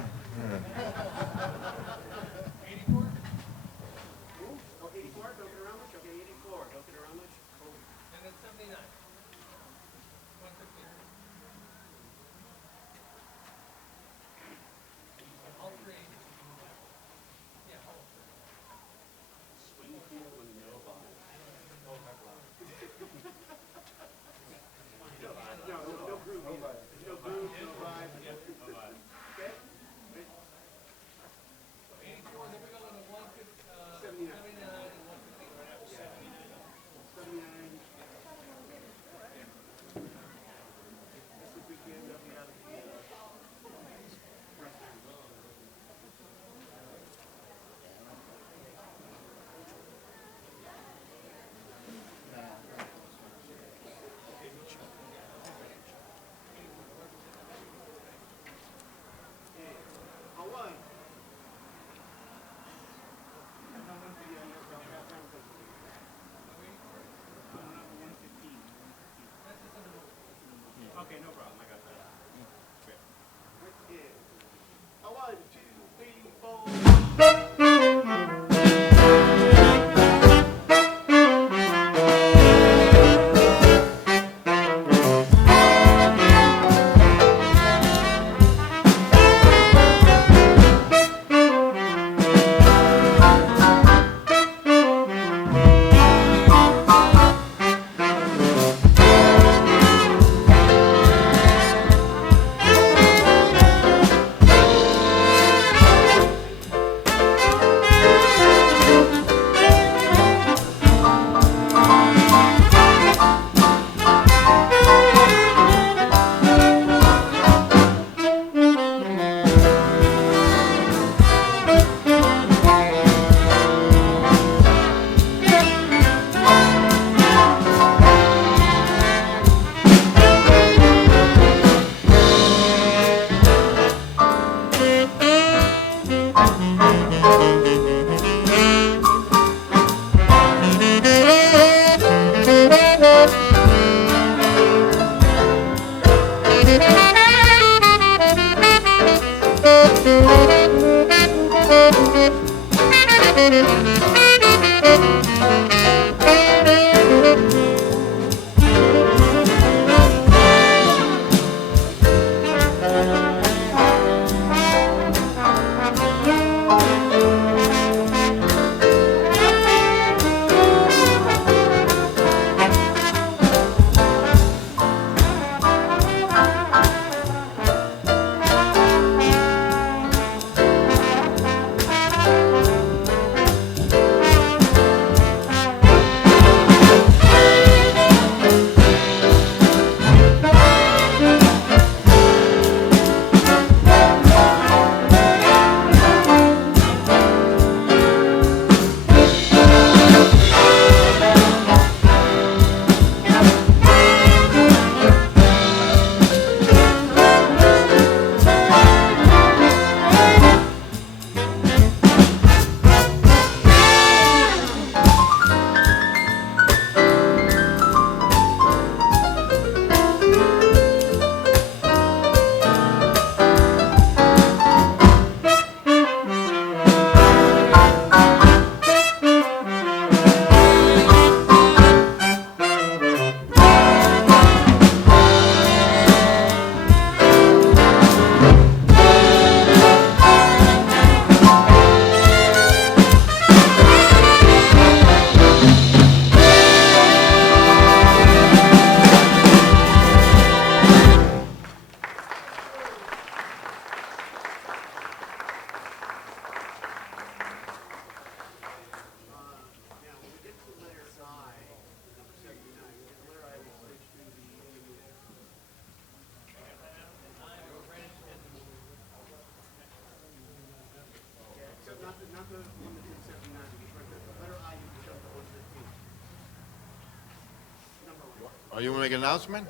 Oh, you want to make an announcement?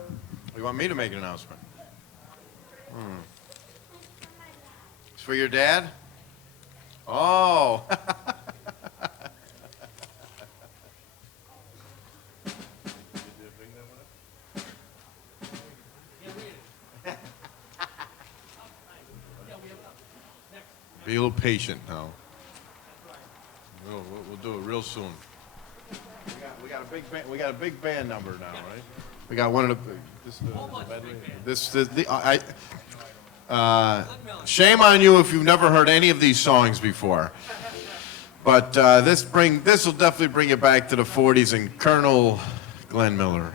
Or you want me to make an announcement? It's for your dad? Oh. Be a little patient now. We'll do it real soon. We got a big band. We got a big band number now, right? We got one of the. Shame on you if you've never heard any of these songs before. But this will definitely bring you back to the '40s and Colonel Glenn Miller.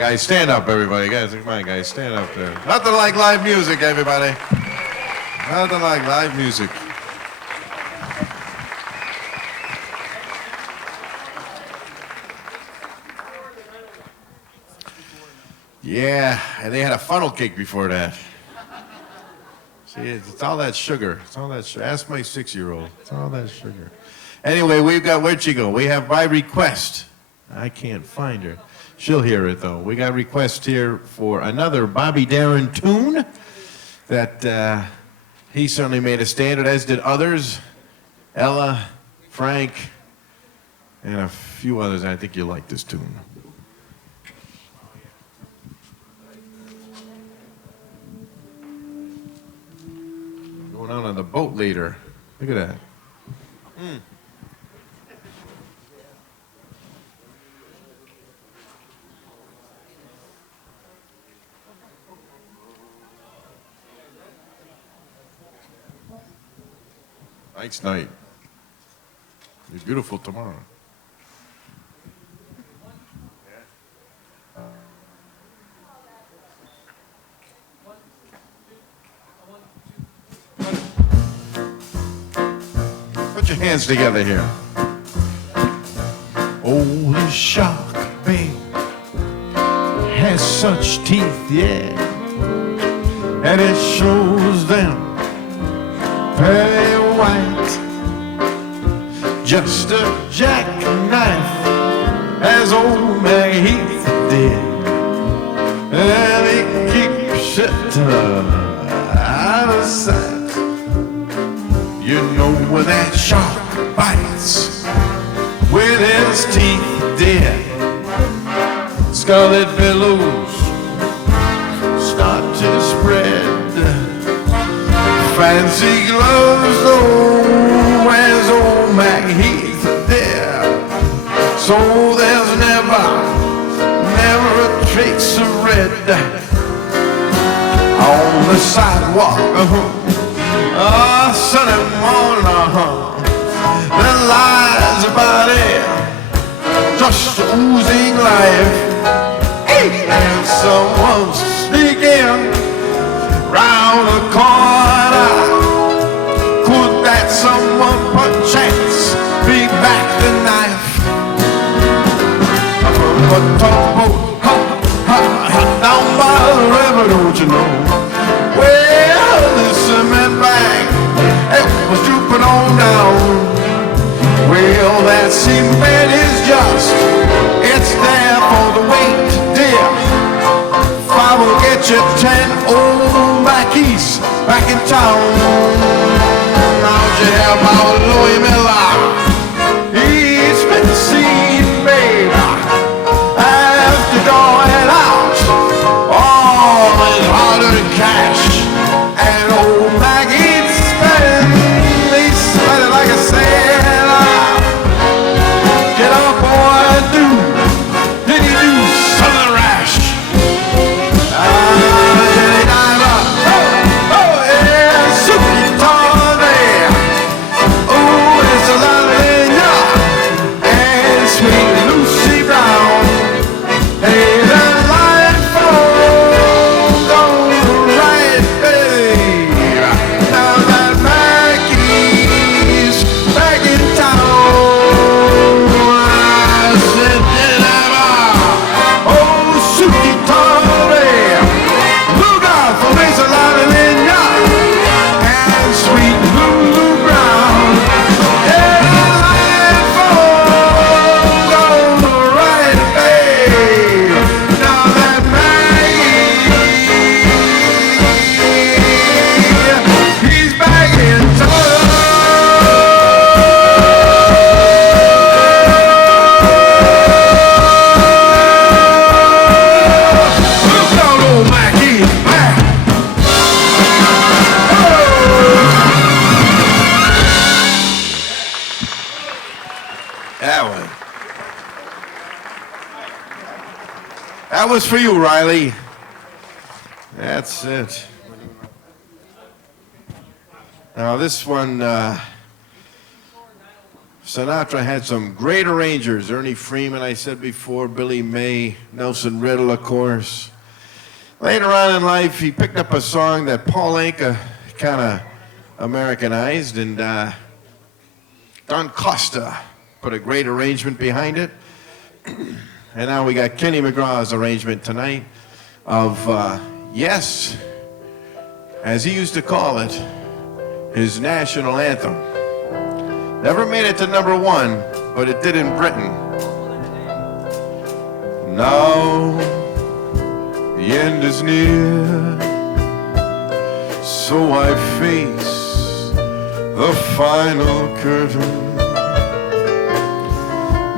guys, stand up, everybody. Guys, come on, guys, stand up there. Nothing like live music, everybody. Nothing like live music. Yeah, and they had a funnel cake before that. See, it's all that sugar. It's all that sugar. Ask my 6-year-old. It's all that sugar. Anyway, we've got, where'd she go? We have by request. I can't find her. She'll hear it, though. We got request here for another Bobby Darin tune that he certainly made a standard, as did others. Ella, Frank, and a few others. I think you like this tune. Going on the boat later. Look at that. Nice night. Be beautiful tomorrow. Put your hands together here. Oh, the shark, babe, has such teeth, yeah, and it shows them very white, just a jackknife, as old Maggie Heath did, and he keeps it out of sight. You know when that shark bites with his teeth dead, scarlet billows start to spread. Fancy gloves, though, as old Mac Heath there. So there's never a trace of red on the sidewalk. Sunny morning, there lies a body just oozing life. And someone's sneaking round the corner. Could that someone perchance be back the knife? But tugboat, down by the river, don't you know? Well, this cement bag, it was drooping on down. Well, that cement is just, it's there for the weight, dear. If I will get you 10 old back east, back in town. How'd you have our Louis Miller? He's been seen, babe, after going out. All his hard-earned cash, and old Maggie's spending. He's spending like a sailor. Get up, boy, do. Did he do something rash? That was for you, Riley. That's it. Now this one Sinatra had some great arrangers. Ernie Freeman, I said before, Billy May, Nelson Riddle, of course. Later on in life, he picked up a song that Paul Anka kind of Americanized, and Don Costa put a great arrangement behind it. And now we got Kenny McGraw's arrangement tonight of, yes, as he used to call it, his national anthem. Never made it to #1, but it did in Britain. Now the end is near, so I face the final curtain.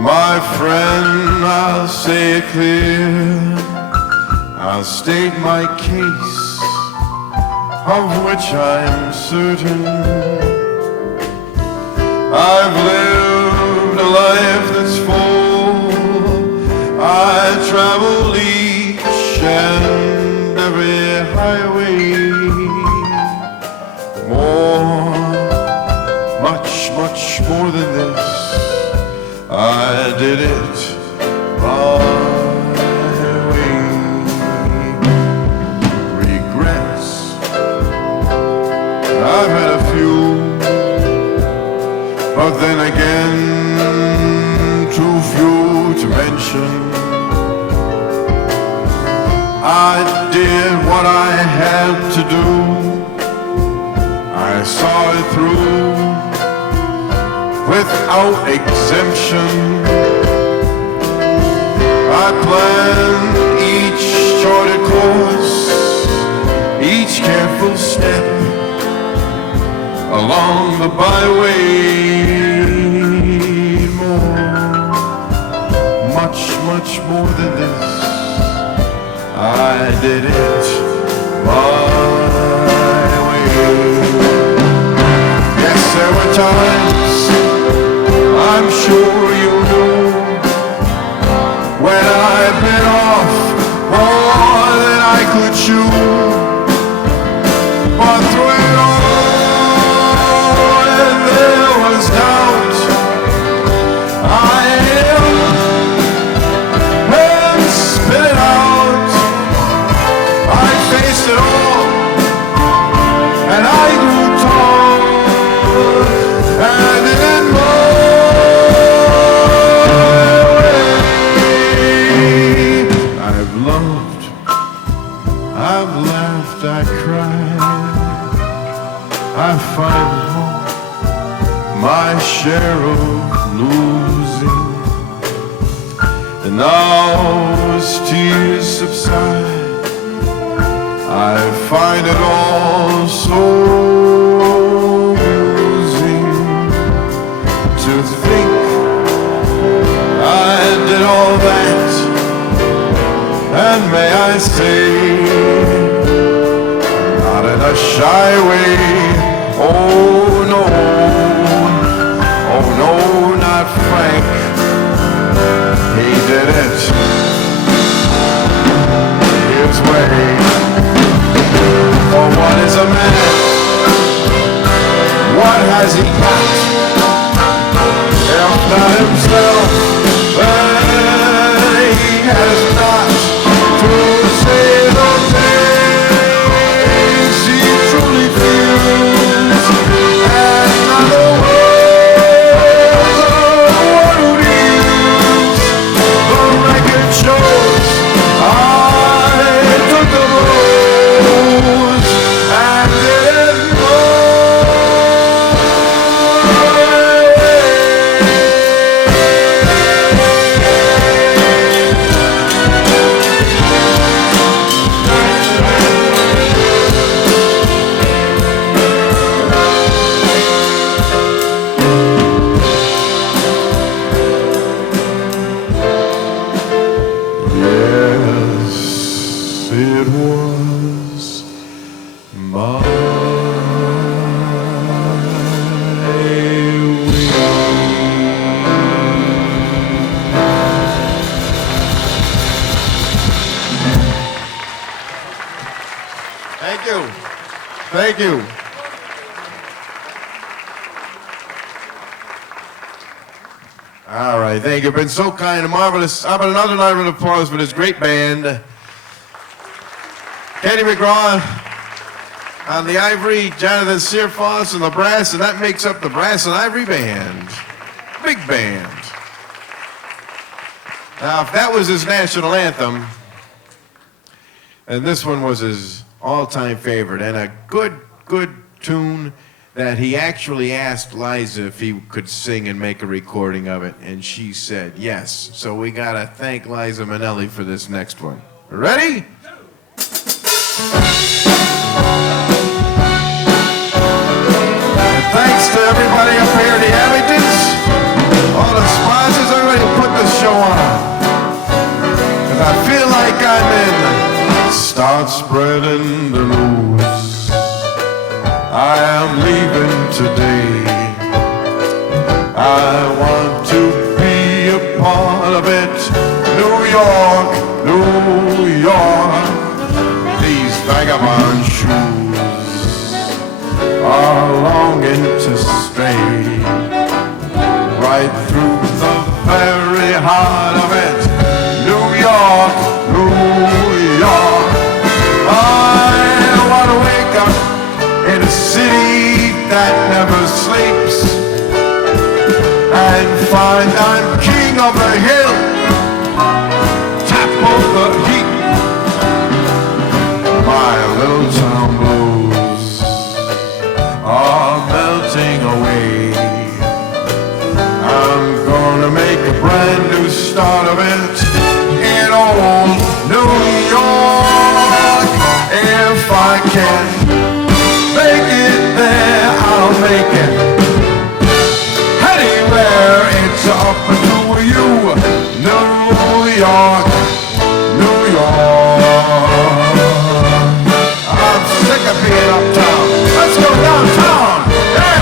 My friend, I'll say it clear, I'll state my case, of which I'm certain. I've lived a life that's full, I travel each and every highway. More, much more than this, I did it my way. Regrets, I've had a few, but then again, too few to mention. I did what I had to do, I saw it through without exemption. I planned each charted course, each careful step along the byway. More, much more than this, I did it my way. Yes, there were times, I'm sure you know, when I bit off more than I could chew. But through it all, and there was doubt, I am and spit it out. I faced it all, and I grew tall, and in I've laughed, I cried, I find my share of losing. And now as tears subside, I find it all so amusing to think I did all that. And may I say, not in a shy way, oh no, not Frank, he did it his way. For what is a man? What has he got? If not himself, then he has not to say the things he truly feels, and not the words of what it is. The record shows I took the blows and didn't know. It was my Thank you. Thank you. All right, thank you. Been so kind and marvelous. How about another round of applause for this great band? Kenny McGraw on the ivory, Jonathan Searfoss on the brass, and that makes up the Brass and Ivory Band. Big band. Now, if that was his national anthem, and this one was his all-time favorite, and a good tune that he actually asked Liza if he could sing and make a recording of it, and she said yes. So we gotta thank Liza Minnelli for this next one. Ready? And thanks to everybody up here, the Abingtons, all the sponsors, everybody who put this show on. Cause I feel like I'm in. Start spreading the news. I am leaving today. I want to be a part of it. New York, New York. These vagabond shoes are longing to stay right through the very heart of it. New York, New York. I want to wake up in a city that never sleeps and find I'm king of the hill, top of the heap. My little town blues are melting away. I'm gonna make a brand new start of it in old New York. If I can make it there, I'll make it. Anywhere, it's up to you. New York, New York. I'm sick of being uptown. Let's go downtown. Yeah.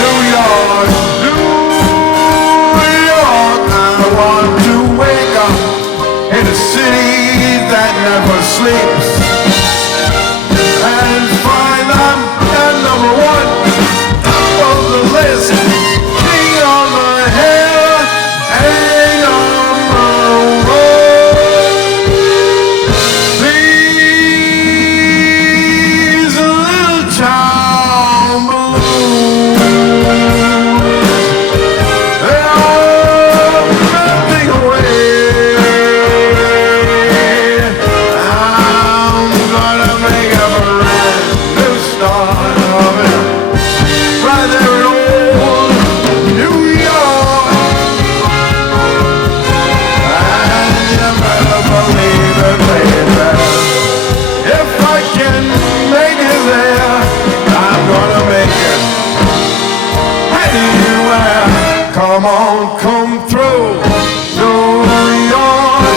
New York, New York. I want to wake up in a city that never sleeps and find I'm at number one, top of the list, king on the hill, hang on the road. These little town blues, they're all melting away. I'm gonna make a brand new start of it right there in old New York. And you better believe it, baby. If I can make it there, I'm gonna make it anywhere. Come on, come through. New York,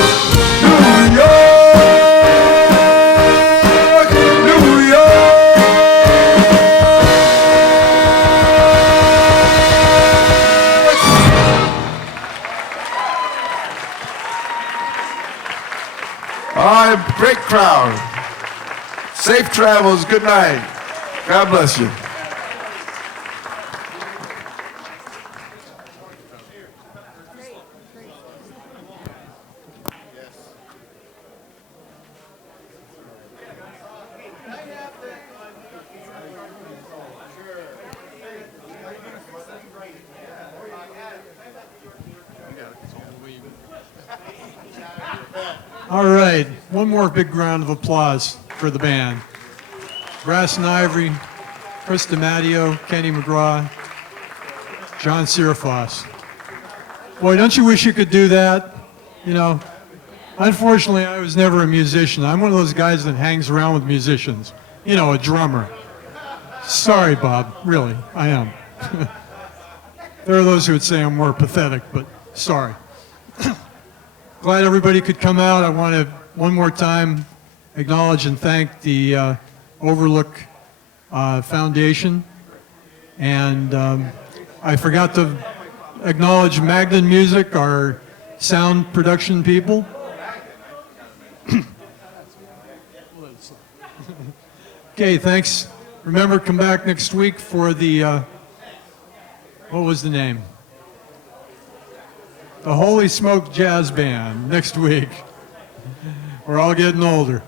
New York, New York. All right, great crowd. Safe travels. Good night. God bless you. All right, one more big round of applause for the band. Brass and Ivory, Chris DiMatteo, Kenny McGraw, John Searfoss. Boy, don't you wish you could do that? You know, unfortunately, I was never a musician. I'm one of those guys that hangs around with musicians. You know, a drummer. Sorry, Bob, really, I am. There are those who would say I'm more pathetic, but sorry. Glad everybody could come out. I want to, one more time, acknowledge and thank the Overlook Foundation. And I forgot to acknowledge Magnan Music, our sound production people. Okay, thanks. Remember, come back next week for the What was the name? The Holy Smoke Jazz Band next week. We're all getting older.